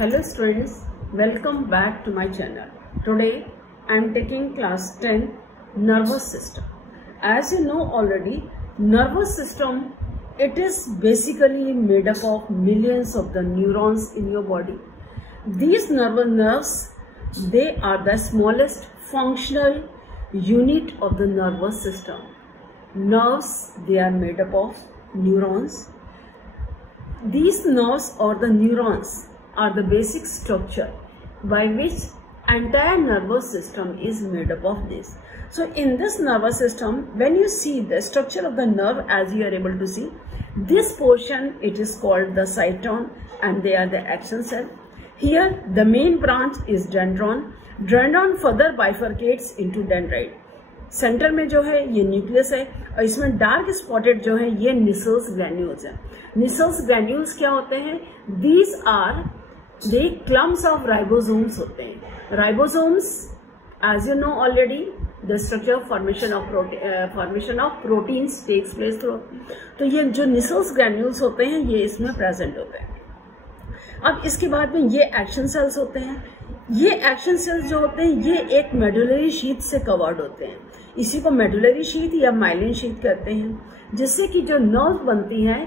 Hello students, welcome back to my channel. Today I am taking class 10 nervous system. As you know already, nervous system, it is basically made up of millions of the neurons in your body. These nerves, they are the smallest functional unit of the nervous system. Nerves, they are made up of neurons. These nerves or the neurons are the basic structure by which entire nervous system is made up of this. So in this nervous system, when you see the structure of the nerve, as you are able to see, this portion, it is called the cyton and they are the action cell. Here the main branch is dendron. Dendron further bifurcates into dendrite. Centre में जो है ये nucleus है और इसमें dark spotted जो है ये निसल्स ग्रैन्यूल्स है. निसल्स ग्रैन्यूल्स क्या होते हैं? These are the clumps of ribosomes होते हैं. Ribosomes, as you know already, the structure formation of proteins takes place through. तो ये जो निसल्स ग्रैन्यूल्स होते हैं ये इसमें प्रेजेंट होते हैं. अब इसके बाद में ये एक्शन सेल्स होते हैं. ये एक्शन सेल्स जो होते हैं ये एक मेडुलरी शीथ से कवर्ड होते हैं. इसी को मेडुलरी शीथ या माइलिन शीथ कहते हैं, जिससे कि जो नर्व बनती है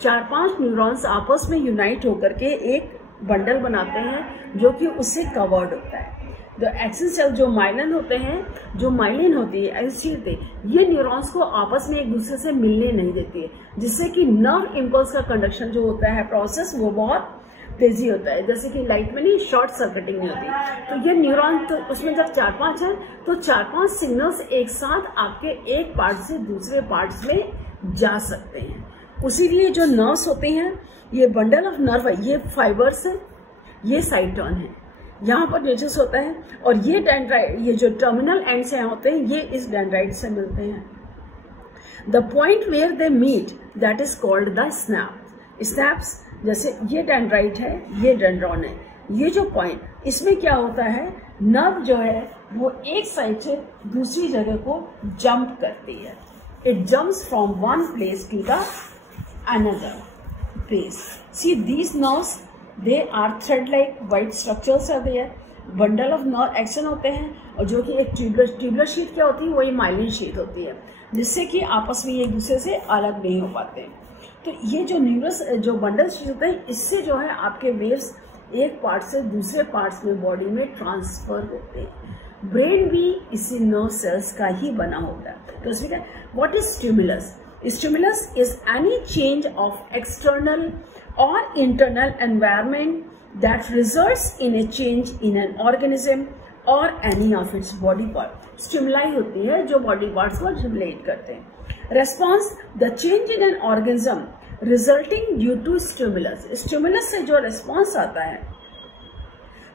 4-5 न्यूरॉन्स आपस में यूनाइट होकर के एक बंडल बनाते हैं जो कि उससे कवर्ड होता है. जो एक्शन सेल जो माइलिन होते हैं, जो माइलिन होती है शीथ, ये न्यूरॉन्स को आपस में एक दूसरे से मिलने नहीं देती है, जिससे कि नर्व इम्पल्स का कंडक्शन जो होता है प्रोसेस वो बहुत तेजी होता है. जैसे कि लाइट में नहीं शॉर्ट सर्किटिंग नहीं होती. तो ये न्यूरॉन, तो उसमें जब 4-5 है तो 4-5 सिग्नल्स एक साथ आपके एक पार्ट से दूसरे पार्ट्स में जा सकते हैं. उसीलिए जो नर्व्स होते हैं, ये बंडल ऑफ नर्व है, ये फाइबर्स है, ये साइटोन है, यहाँ पर न्यूक्लियस होता है और ये डेंड्राइट, ये जो टर्मिनल एंड से होते हैं ये इस डेंड्राइट से मिलते हैं. The point where they meet that is called the snap. Snaps, जैसे ये डेंड्राइट है, ये डेंड्रॉन है, ये जो पॉइंट, इसमें क्या होता है, नर्व जो है वो एक साइड से दूसरी जगह को जंप करती है. It jumps from one place to the another place. See these nerves, they are thread like white structures are there. Bundle of nerve action होते हैं और जो कि एक ट्यूबुलर शीथ क्या होती है, वो ये माइलिन शीथ होती है, जिससे कि आपस में एक दूसरे से अलग नहीं हो पाते. तो ये जो न्यूरस जो बंडल शीट होते हैं, इससे जो है आपके वेव्स एक पार्ट से दूसरे पार्ट्स में बॉडी में ट्रांसफर होते हैं. ब्रेन भी इसी नर्व सेल्स का ही बना होता है. तो इसमें क्या, what is stimulus? Stimulus is any change of external और internal environment that results in a change in an organism और any of its body part. Stimuli होती है जो बॉडी पार्ट्स को स्टिमुलेट करते हैं. Response, the change in an organism resulting due to stimulus. Stimulus से जो response आता है,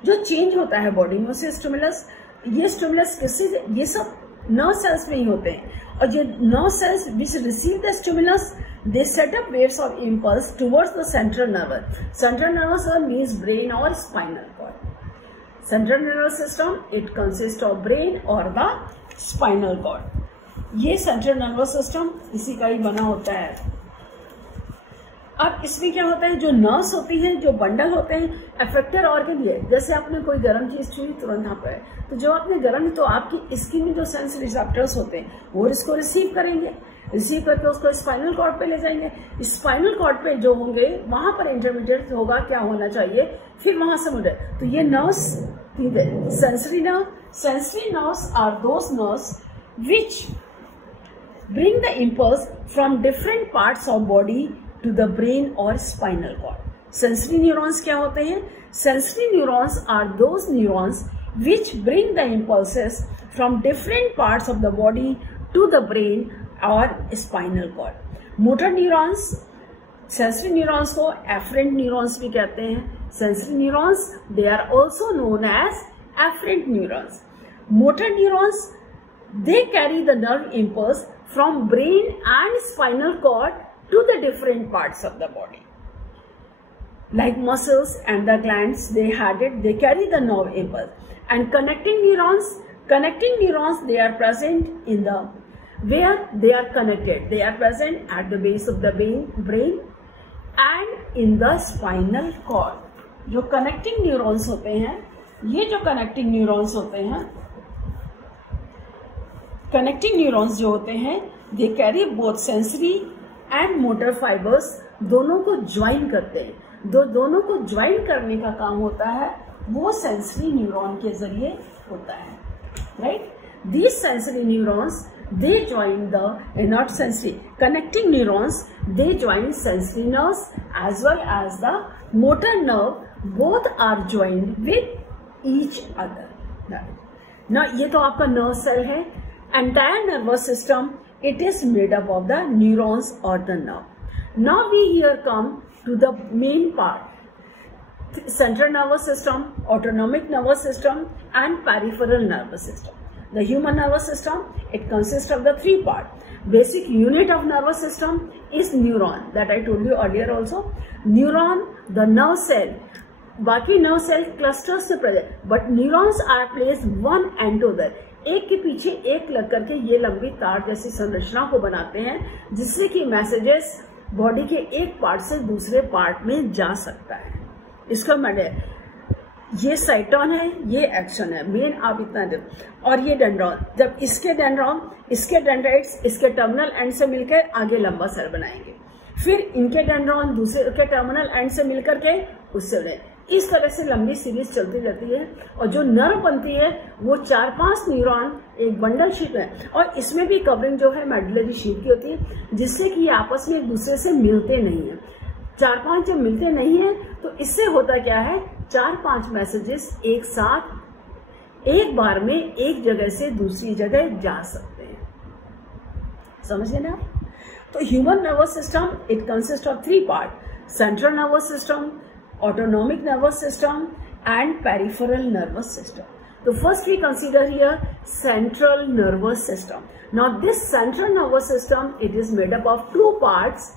जो change होता है बॉडी में, उसे stimulus, ये stimulus किससे, ये सब nerve cells में ही होते हैं. और ये nerve cells which receive the stimulus, they set up waves of impulse towards the central nervous. Central nervous system means brain or spinal cord. Central nervous system, it consists of brain or the spinal cord. ये central nervous system इसी का ही बना होता है. अब इसमें क्या होता है, जो नर्व्स होती हैं, जो बंडल होते हैं, अफेक्टेड ऑर्गन, ये जैसे आपने कोई गर्म चीज छुई तुरंत यहाँ पर, तो जो आपने गर्म, तो आपकी स्किन में जो सेंस रिसेप्टर्स होते हैं वो इसको रिसीव करेंगे, रिसीव करके उसको स्पाइनल कॉर्ड पे ले जाएंगे. स्पाइनल कॉर्ड पे जो होंगे वहां पर इंटरमीडिएट होगा, क्या होना चाहिए, फिर वहां से मुझे, तो ये nerves, sensory nerve. Sensory nerves are those nerves which bring the impulse from different parts of body to the brain or spinal cord. Sensory neurons क्या होते हैं? Sensory neurons are those neurons which bring the impulses from different parts of the body to the brain or spinal cord. Motor neurons, sensory neurons को afferent neurons भी कहते हैं. Sensory neurons, they are also known as afferent neurons. Motor neurons, they carry the nerve impulse from brain and spinal cord to the different parts of the body. Like muscles and the glands, they carry the nerve impulse. And connecting neurons, they are present in the, where they are connected. They are present at the base of the brain and in the spinal cord. जो connecting neurons होते हैं, ये जो connecting neurons होते हैं, connecting neurons जो होते हैं, they carry both sensory and motor fibres, दोनों को ज्वाइन करते हैं। दोनों को ज्वाइन करने का काम होता है वो सेंसरी न्यूरॉन के जरिए होता है, right. These sensory neurons, they join the not sensory connecting neurons, they join sensory nerves as well as the motor nerve, both are joined with each other. Now ये तो आपका nerve cell है. Entire nervous system, it is made up of the neurons or the nerve. Now we here come to the main part. Central nervous system, autonomic nervous system and peripheral nervous system. The human nervous system, it consists of the three parts. Basic unit of nervous system is neuron, that I told you earlier also. Neuron, the nerve cell, बाकी nerve cell clusters से present, but neurons are placed one end to the, एक के पीछे एक लग करके ये लंबी तार जैसी संरचना को बनाते हैं, जिससे कि मैसेजेस बॉडी के एक पार्ट से दूसरे पार्ट में जा सकता है। इसका मतलब ये साइटोन है, ये एक्शन है, मेन आप इतना दे। और ये डेंड्रॉन, जब इसके डेंड्रॉन, इसके डेंड्राइट्स इसके टर्मिनल एंड से मिलकर आगे लंबा सेल बनाएंगे, फिर इनके डेंड्रॉन दूसरे के टर्मिनल एंड से मिलकर के उससे बने। इस तरह से लंबी सीरीज चलती रहती है। और जो नर्व बनती है वो 4-5 न्यूरॉन एक बंडल शीट है, और इसमें भी कवरिंग जो है मेडुलरी शीट की होती है, जिससे कि आपस में एक दूसरे से मिलते नहीं है। 4-5 जब मिलते नहीं है तो इससे होता क्या है, 4-5 मैसेजेस एक साथ एक बार में एक जगह से दूसरी जगह जा सकते हैं। समझ गए ना? तो human nervous system, it consist of 3 part: central nervous system, autonomic nervous system and peripheral nervous system. So first we consider here central nervous system. Now this central nervous system, it is made up of 2 parts,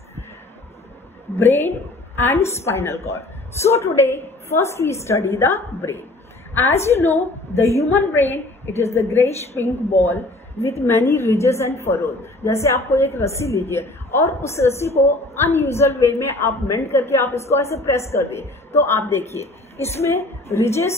brain and spinal cord. So today first we study the brain. As you know, the human brain, it is the grayish pink ball with many ridges and furrows. जैसे आपको एक रस्सी लीजिए और उस रस्सी को unusual वे में आप मेंट करके आप इसको ऐसे प्रेस कर दिए, तो आप देखिए इसमें रिजेस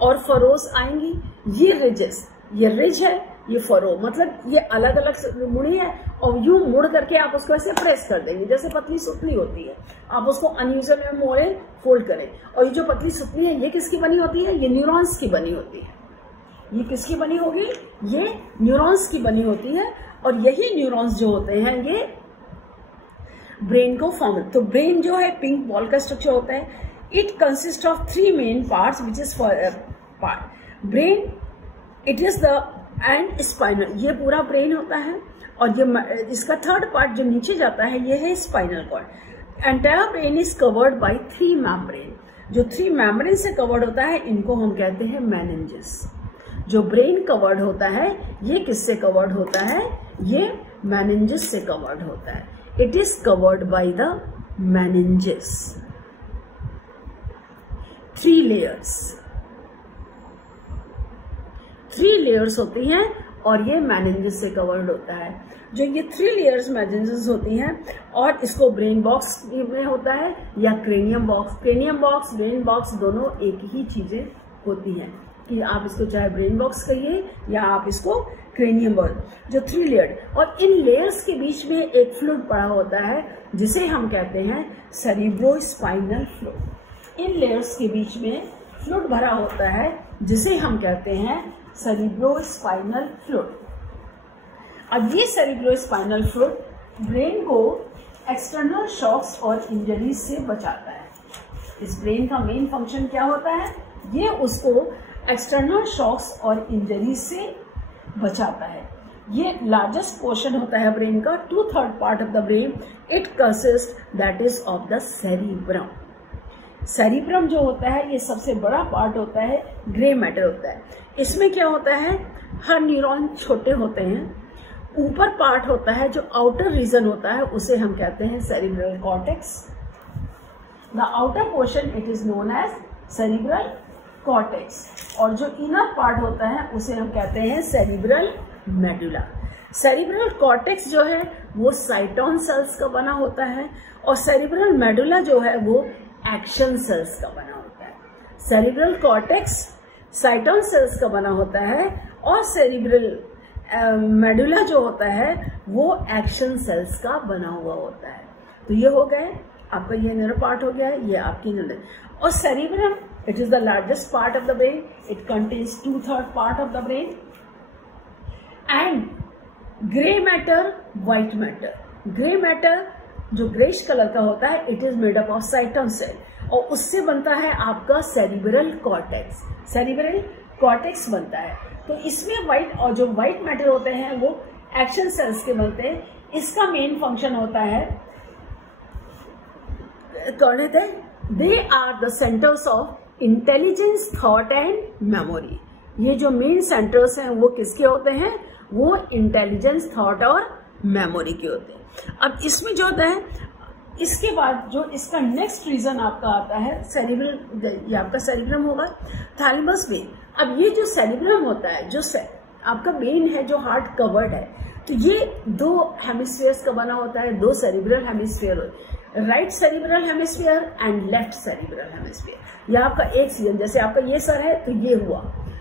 और फरोज आएंगी. ये रिजेस, ये रिज है, ये फरो, मतलब ये अलग अलग मुड़ी है, और यूं मुड़ करके आप उसको ऐसे प्रेस कर देंगे जैसे पतली सुतली होती है. आप उसको अनयूजुअल में मोड़े, फोल्ड करें, और ये जो पतली सुतली है ये किसकी बनी होती है? ये न्यूरॉन्स की बनी होती है. ये किसकी बनी होगी? ये न्यूरॉन्स की बनी होती है. और यही न्यूरॉन्स जो होते हैं ये ब्रेन को फॉर्म. तो ब्रेन जो है पिंक बॉल का स्ट्रक्चर होता है. It consist of 3 main parts which is part brain, it is the end spinal. ये पूरा ब्रेन होता है. और ये इसका थर्ड पार्ट जो नीचे जाता है ये है spinal cord. Entire brain is covered by 3 membrane. जो 3 मेम्ब्रेन से कवर्ड होता है इनको हम कहते हैं मेनिंजेस. जो ब्रेन कवर्ड होता है ये किससे कवर्ड होता है? ये मेनिंजेस से कवर्ड होता है. It is covered by the meninges. 3 layers, 3 layers होती हैं और ये मेनिंजेस से कवर्ड होता है. जो ये 3 लेयर्स मेनिंजेस होती हैं और इसको ब्रेन बॉक्स में होता है या cranium box. Cranium box, brain box दोनों एक ही चीजें होती हैं कि आप इसको चाहे ब्रेन बॉक्स कहिए या आप इसको क्रेनियम बॉक्स. जो 3 लेयर, और इन लेयर्स के बीच में एक फ्लूइड पड़ा होता है जिसे हम कहते हैं सेरिब्रोस्पाइनल फ्लूइड. इन लेयर्स के बीच में फ्लूइड भरा होता है जिसे हम कहते हैं सेरिब्रोस्पाइनल फ्लूइड. अब ये सेरिब्रोस्पाइनल फ्लूइड ब्रेन को एक्सटर्नल शॉक्स और इंजरीज से बचाता है. इस ब्रेन का मेन फंक्शन क्या होता है? ये उसको एक्सटर्नल शॉक्स और इंजरीज से बचाता है. ये लार्जेस्ट पोर्शन होता है ब्रेन का. 2/3 part of the brain it consist that is of the cerebrum. Cerebrum जो होता है ये सबसे बड़ा पार्ट होता है, ग्रे मैटर होता है. इसमें क्या होता है? हर न्यूरॉन छोटे होते हैं. ऊपर पार्ट होता है जो आउटर रीजन होता है उसे हम कहते हैं cerebral cortex. The outer portion it is known as cerebral cortex. और जो इनर पार्ट होता है उसे हम कहते हैं सेरिब्रल मेडुला. सेरिब्रल कॉर्टेक्स जो है वो साइटोन सेल्स का बना होता है और सेरिब्रल मेडुला जो है वो एक्शन सेल्स का बना होता है. सेरिब्रल कॉर्टेक्स साइटोन सेल्स का बना होता है और सेरिब्रल मेडुला जो होता है वो एक्शन सेल्स का बना हुआ होता है। तो ये हो गए आपका, ये न्यूरो पार्ट हो गया, ये आपकी न्यूरो। और cerebrum it is the largest part of the brain, it contains 2/3 part of the brain. And grey matter, white matter, grey matter जो ग्रेश कलर का होता है it is made up of cyton cell और उससे बनता है आपका cerebral cortex, cerebral cortex बनता है। तो इसमें व्हाइट और जो व्हाइट मैटर होते हैं वो एक्शन सेल्स के बनते हैं। इसका मेन फंक्शन होता है, कौन है, they are the centres of intelligence, thought and memory. ये जो मेन सेंटर्स हैं वो किसके होते हैं, वो इंटेलिजेंस, थॉट और मेमोरी के होते हैं। अब इसमें जो होता है, इसके बाद जो इसका नेक्स्ट रीजन आपका आता है सेरिब्रल, ये आपका सेरिब्रम होगा, थैलेमस ब्रेन। अब ये जो सेरिब्रम होता है, जो आपका ब्रेन है जो हार्ट कवर्ड है, तो ये 2 हेमिस्फीयर्स का बना होता है, 2 cerebral hemisphere, right cerebral hemisphere and left cerebral hemisphere. यह आपका एक सीजन, जैसे आपका ये सर है तो ये हुआ,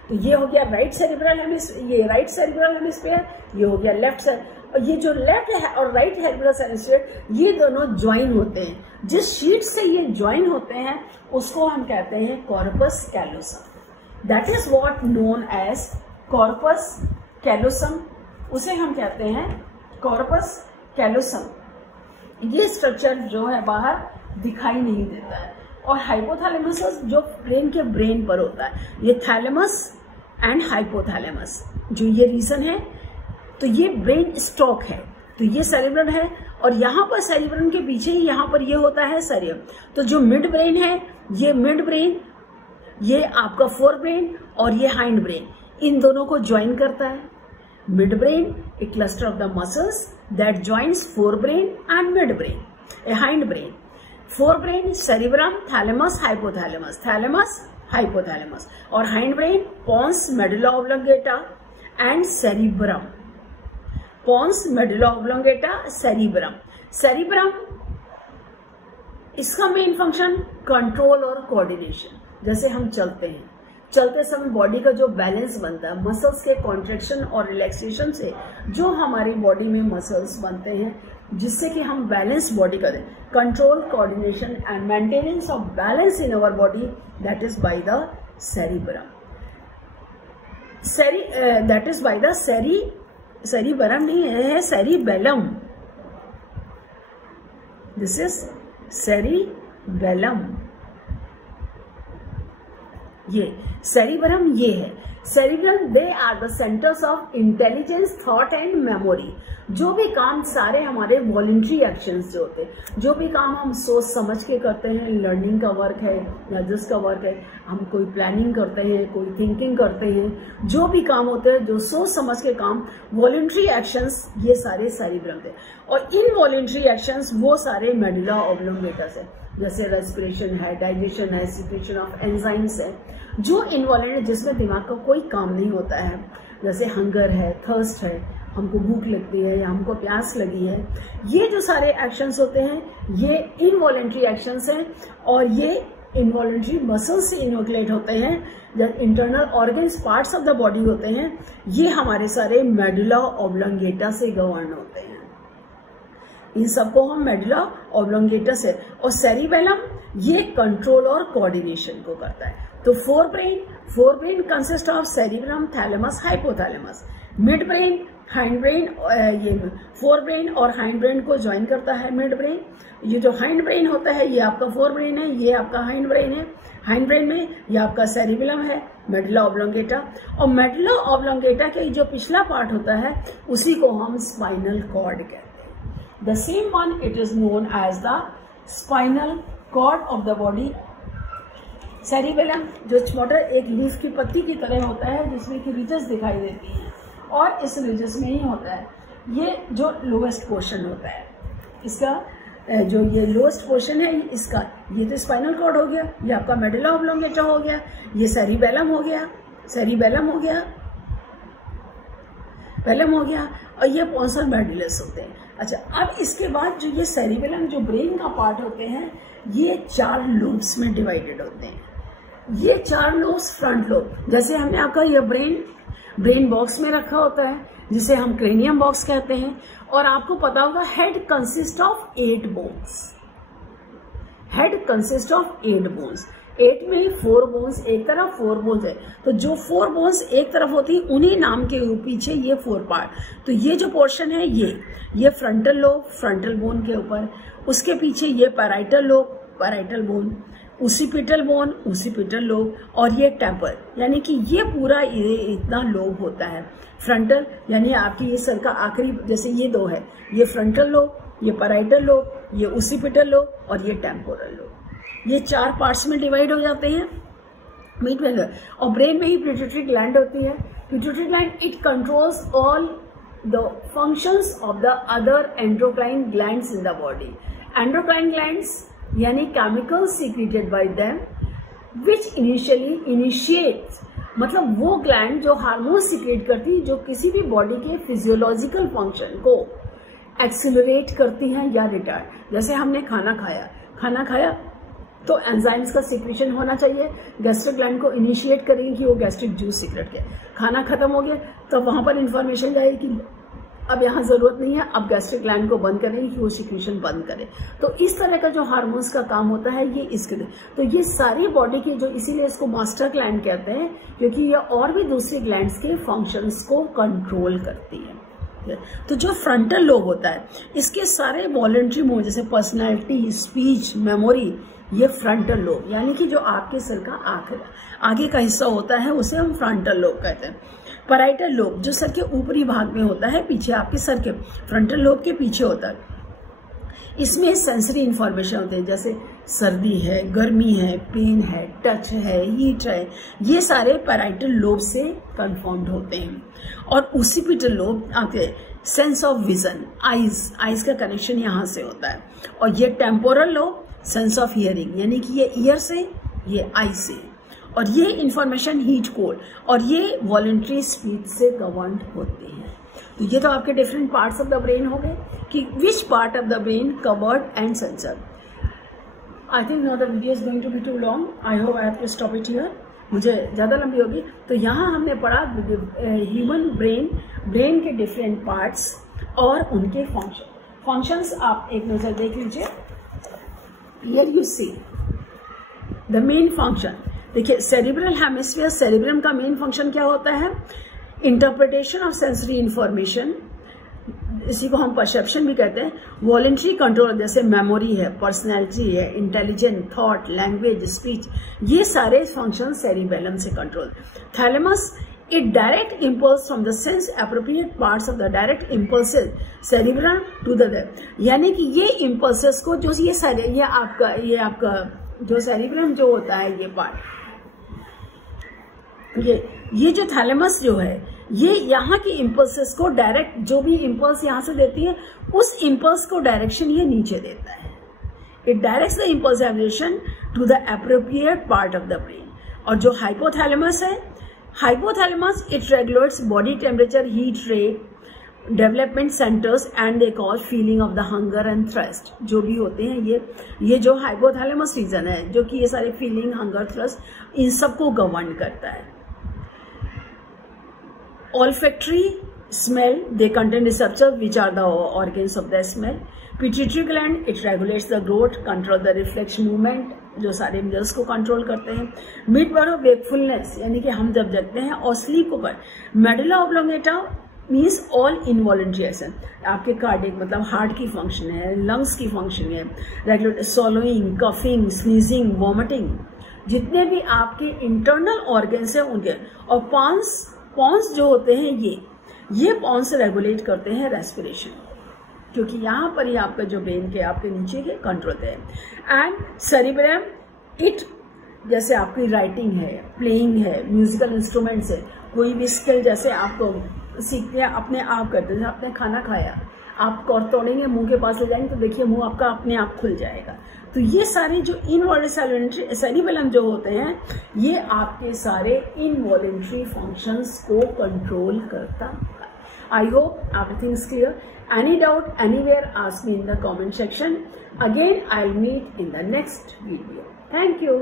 तो ये हो गया राइट सेरिब्रल हेमिस्फीयर, ये राइट सेरिब्रल हेमिस्फीयर, ये हो गया लेफ्ट सेरिब्रल। और ये जो लेफ्ट है और राइट सेरिब्रल हेमिस्फीयर ये दोनों ज्वाइन होते हैं। जिस शीट से ये ज्वाइन होते हैं उसको हम कहते हैं corpus callosum. That is what known as corpus callosum, उसे हम कहते हैं कॉर्पस कैलोसम। ये स्ट्रक्चर जो है बाहर दिखाई नहीं देता है। और हाइपोथैलेमस जो ब्रेन के ब्रेन पर होता है, ये थैलेमस एंड हाइपोथैलेमस जो ये रीजन है, तो ये ब्रेन स्टॉक है, तो ये सेरिब्रम है और यहाँ पर सेरिब्रम के पीछे ही यहाँ पर ये होता है सेरियम। तो जो मिड ब्रेन है, ये मिड ब्रेन, ये आपका फोर ब्रेन और ये हाइंड ब्रेन, इन दोनों को ज्वाइन करता है। Midbrain a cluster of the muscles that joins forebrain and midbrain, a hindbrain. Forebrain cerebrum, thalamus, hypothalamus, thalamus, hypothalamus, और hindbrain pons, medulla oblongata and cerebrum. Pons, medulla oblongata, cerebrum. Cerebrum इसका main function control और coordination. जैसे हम चलते हैं, चलते समय body का जो बैलेंस बनता है, मसल्स के कॉन्ट्रैक्शन और रिलैक्सेशन से जो हमारी बॉडी में मसल्स बनते हैं जिससे कि हम बैलेंस बॉडी करें, control, coordination and maintenance of balance in our body, that is by the cerebrum. That is by the cerebrum नहीं है, सेरिबेलम। This is cerebellum. ये सेरिब्रम ये है। Cerebrum they are the centres of intelligence, thought and memory. जो भी काम सारे हमारे वॉलंटरी एक्शंस जो होते हैं, जो भी काम हम सोच समझ के करते हैं, लर्निंग का वर्क है या जिसका वर्क है, हम कोई प्लानिंग करते हैं, कोई थिंकिंग करते हैं, जो भी काम होते हैं, जो सोच समझ के काम, वॉलंटरी एक्शंस, ये सारे सेरिब्रम थे। और इन वॉलंटरी एक्शंस वो सारे मेडुला ऑब्लोंगेटा है, जैसे रेस्पिरेशन है, डाइजेशन है, सिक्रेशन ऑफ एंजाइम्स है, जो इनवॉल्वेंट, जिसमें दिमाग का कोई काम नहीं होता है। जैसे हंगर है, थर्स्ट है, हमको भूख लगती है या हमको प्यास लगी है, ये जो सारे एक्शंस होते हैं ये इनवॉलेंट्री एक्शंस हैं और ये इनवॉलेंट्री मसल्स से इनोकुलेट होते हैं। जब internal organs, parts of the body होते हैं, ये हमारे सारे मेडुला ऑब्लोंगेटा से गवर्न होते हैं। इन सबको हम मेडुला ऑब्लोंगेटा से, और सेरिबेलम ये कंट्रोल और कोऑर्डिनेशन को करता है। तो fore brain consist of cerebrum, thalamus, hypothalamus. Mid brain, hind brain, ये फोर ब्रेन और हाइंड ब्रेन को ज्वाइन करता है मिड ब्रेन। ये जो हाइंड ब्रेन होता है ये आपका फोर ब्रेन है, ये आपका हाइंड ब्रेन है। हाइंड ब्रेन में ये आपका सेरिबेलम है, मेडुला ऑब्लोंगेटा, और मेडुला ऑब्लोंगेटा के जो पिछला पार्ट होता है उसी को हम स्पाइनल कॉर्ड कहते हैं। The same one, it is known as the spinal cord of the body. Cerebellum जो छोटा एक लीफ की पत्ती की तरह होता है जिसमें कि रिजेस दिखाई देती हैं, और इस रिजेस में ही होता है ये जो लोएस्ट पोर्शन होता है इसका, जो ये लोएस्ट पोर्शन है इसका, ये तो स्पाइनल कॉर्ड हो गया, ये आपका मेडुला ऑब्लोंगेटा हो गया, ये सेरिबेलम हो गया, बेलम हो गया, और ये पोन्स और मेडुलस होते हैं। अच्छा, अब इसके बाद जो ये सेरिबेलम जो ब्रेन का पार्ट होते हैं ये 4 लूप्स में डिवाइडेड होते हैं। ये 4 लोब्स फ्रंट लोब, जैसे हमने आपका ये ब्रेन बॉक्स में रखा होता है जिसे हम क्रेनियम बॉक्स कहते हैं। और आपको पता होगा head consist of 8 bones. Head consist of 8 bones. 8 में ही 4 बोन्स एक तरफ, 4 बोन्स है, तो जो 4 बोन्स एक तरफ होती है उन्हीं नाम के पीछे ये 4 पार्ट। तो ये जो पोर्शन है ये फ्रंटल लोब, फ्रंटल बोन के ऊपर, उसके पीछे ये parietal lobe, parietal bone, occipital bone, occipital lobe, और ये टेम्पर, यानी कि ये पूरा ये इतना लोब होता है। फ्रंटल यानी आपकी ये सर का आखिरी, जैसे ये 2 है, ये फ्रंटल लोब, ये पैराइटल लोब, ये ओसिपिटल लोब और ये टेम्पोरल लोब। ये 4 पार्ट्स में डिवाइड हो जाते हैं मिड में। और ब्रेन में ही पिट्यूटरी ग्लैंड होती है। Pituitary gland it controls all the functions of the other endocrine glands in the body. Endocrine glands यानी chemicals secreted by them which initiates, मतलब वो ग्लैंड जो हार्मोन सीक्रेट करती, जो किसी भी बॉडी के फिजियोलॉजिकल फंक्शन को एक्सिलरेट करती हैं या रिटार्ड। जैसे हमने खाना खाया तो एंजाइम्स का सीक्रेशन होना चाहिए, गैस्ट्रिक ग्लैंड को इनिशिएट करेंगे कि वो गैस्ट्रिक जूस सीक्रेट के। खाना खत्म हो गया तो वहां पर इंफॉर्मेशन जाएगी कि अब यहाँ जरूरत नहीं है, अब गैस्ट्रिक ग्लैंड को बंद करेंगे कि वो सीक्रेशन बंद करे। तो इस तरह का जो हार्मोन्स का काम होता है ये इसके लिए। तो ये सारी बॉडी की जो, इसीलिए इसको मास्टर ग्लैंड कहते हैं, क्योंकि ये और भी दूसरी ग्लैंड्स के फंक्शंस को कंट्रोल करती है। तो जो फ्रंटल लोब होता है इसके सारे वॉलंटरी मूव, जैसे पर्सनैलिटी, स्पीच, मेमोरी, ये फ्रंटल लोब, यानी कि जो आपके सिर का आगे का हिस्सा होता है उसे हम फ्रंटल लोब कहते हैं। पैराइटल लोब जो सर के ऊपरी भाग में होता है, पीछे आपके सर के फ्रंटल लोब के पीछे होता है। इसमें सेंसरी इंफॉर्मेशन होते हैं, जैसे सर्दी है, गर्मी है, पेन है, टच है, हीट है, ये सारे पैराइटल लोब से कन्फर्म्ड होते हैं। और ओसिपिटल लोब आते सेंस ऑफ विजन, आईज का कनेक्शन यहाँ से होता है। और ये temporal lobe sense of hearing, यानी कि ये ईयर से, ये आई से, और ये इंफॉर्मेशन हीट कोल्ड, और ये वॉलंटरी स्पीच से गवर्न्ड होती है। तो ये तो आपके different parts of the brain हो गए कि which part of the brain covered and sensor. I think now the video is going to be too long, I hope I have to stop it here, मुझे ज़्यादा लंबी होगी। तो यहाँ हमने पढ़ा ह्यूमन ब्रेन के डिफरेंट पार्ट्स और उनके फंक्शंस। आप एक नज़र देख लीजिए। Here you see the main function। देखिए सेरिब्रल हेमिस्फीयर, सेरिब्रम का मेन फंक्शन क्या होता है? इंटरप्रिटेशन ऑफ सेंसरी इंफॉर्मेशन, इसी को हम परसेप्शन भी कहते हैं। वॉलंटरी कंट्रोल, जैसे मेमोरी है, पर्सनैलिटी है, इंटेलिजेंट, थॉट, लैंग्वेज, स्पीच, ये सारे फंक्शन सेरिबेलम से control. Thalamus it direct impulse from the sense appropriate parts of the direct impulses cerebral to the, यानी कि ये impulses को जो ये आपका जो cerebrum जो होता है, ये पार्ट, ये जो थैलेमस जो है, ये यहाँ की impulses को डायरेक्ट, जो भी impulse यहाँ से देती है उस impulse को डायरेक्शन ये नीचे देता है। It directs the impulse aggregation to the appropriate part of the brain। और जो hypothalamus है, hypothalamus it regulates body temperature, heat rate, development centers and they cause feeling of the hunger and thirst। जो भी होते हैं ये जो hypothalamus region है, जो कि ये सारे feeling, hunger, thirst, इन सबको गवर्न करता है। olfactory smell, they contain receptors which are the organs of the smell। pituitary gland it regulates the growth, control the reflex movement, जो सारे मसल्स को कंट्रोल करते हैं। मिड बार ऑफ वेकफुलनेस, यानी कि हम जब जगते हैं, और स्लीप को कर। Medulla oblongata means all involuntary action, आपके कार्डियक मतलब हार्ट की फंक्शन है, लंग्स की फंक्शन है, रेगुलेट सॉलोइंग, कफिंग, स्नीजिंग, वॉमिटिंग, जितने भी आपके इंटरनल ऑर्गन्स हैं उनके। और पॉन्स जो होते हैं ये पॉन्स रेगुलेट करते हैं रेस्पिरेशन, क्योंकि यहाँ पर ही आपका जो ब्रेन के आपके नीचे के कंट्रोल है। एंड सेरिब्रम इट, जैसे आपकी राइटिंग है, प्लेइंग है, म्यूजिकल इंस्ट्रूमेंट्स है, कोई भी स्किल जैसे आपको सीखते हैं अपने आप करते हैं। आपने खाना खाया, आप कौर तोड़ेंगे, मुंह के पास ले जाएंगे तो देखिए मुंह आपका अपने आप खुल जाएगा। तो ये सारे जो इनवॉलंटरी सेरिबेलम जो होते हैं, ये आपके सारे इनवॉलंटरी फंक्शंस को कंट्रोल करता है। I hope everything is clear. Any doubt anywhere, ask me in the comment section. Again, I'll meet in the next video. Thank you.